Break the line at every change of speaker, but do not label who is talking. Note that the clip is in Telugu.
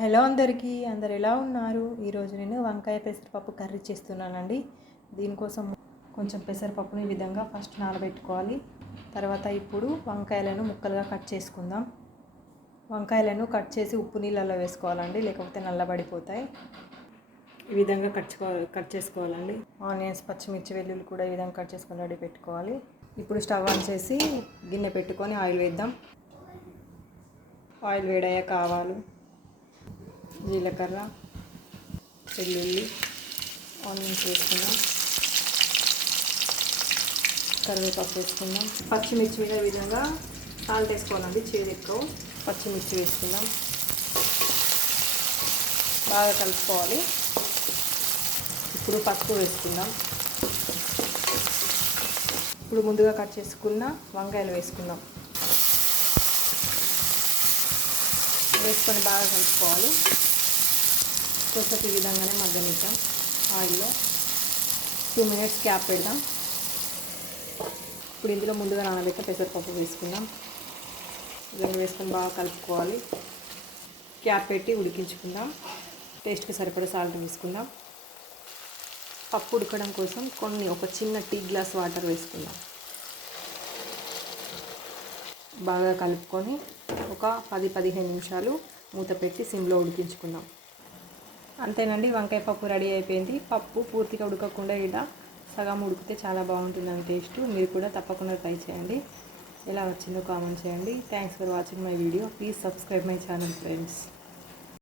హలో అందరికీ అందరు ఎలా ఉన్నారు? ఈరోజు నేను వంకాయ పెసరపప్పు కర్రీ చేస్తున్నానండి. దీనికోసం కొంచెం పెసరపప్పుని ఈ విధంగా ఫస్ట్ నానబెట్టుకోవాలి. తర్వాత ఇప్పుడు వంకాయలను ముక్కలుగా కట్ చేసుకుందాం. వంకాయలను కట్ చేసి ఉప్పు నీళ్ళలో వేసుకోవాలండి లేకపోతే నల్లబడిపోతాయి. ఈ విధంగా కట్ కట్ చేసుకోవాలండి. ఆనియన్స్ పచ్చిమిర్చి వెల్లుల్లి కూడా ఈ విధంగా కట్ చేసుకొని రెడీ పెట్టుకోవాలి. ఇప్పుడు స్టవ్ ఆన్ చేసి గిన్నె పెట్టుకొని ఆయిల్ వేద్దాం. ఆయిల్ వేడయ్యాక ఆవాలు జీలకర్ర వెల్లుల్లి ఆనియన్స్ వేసుకుందాం కరివేపాకు వేసుకుందాం పచ్చిమిర్చి మీద విధంగా సాల్ట్ వేసుకోవాలండి చేదు ఎక్కువ. పచ్చిమిర్చి వేసుకుందాం బాగా కలుపుకోవాలి. ఇప్పుడు పసుపు వేసుకుందాం. ఇప్పుడు ముందుగా కట్ చేసుకున్న వంకాయలు వేసుకుందాం. వేసుకొని బాగా కలుపుకోవాలి. కొంచెం ఈ విధంగానే మగ్గనిద్దాం. ఆయిల్లో టూ మినిట్స్ క్యాప్ పెడదాం. ఇప్పుడు ఇందులో ముందుగా నానబెట్ట పెసరపప్పు వేసుకుందాం. ఇవన్నీ వేసుకొని బాగా కలుపుకోవాలి. క్యాప్ పెట్టి ఉడికించుకుందాం. టేస్ట్కి సరిపడా సాల్ట్ వేసుకుందాం పప్పు ఉడకడం కోసం కొన్ని ఒక చిన్న టీ గ్లాస్ వాటర్ వేసుకుందాం. బాగా కలుపుకొని ఒక పది పదిహేను నిమిషాలు మూత పెట్టి సిమ్లో ఉడికించుకుందాం. అంతేనండి వంకాయ పప్పు రెడీ అయిపోయింది. పప్పు పూర్తిగా ఉడకకుండా ఇలా సగం ఉడికితే చాలా బాగుంటుందని టేస్ట్. మీరు కూడా తప్పకుండా ట్రై చేయండి. ఎలా వచ్చిందో కామెంట్ చేయండి. Thanks for watching my video please subscribe my channel friends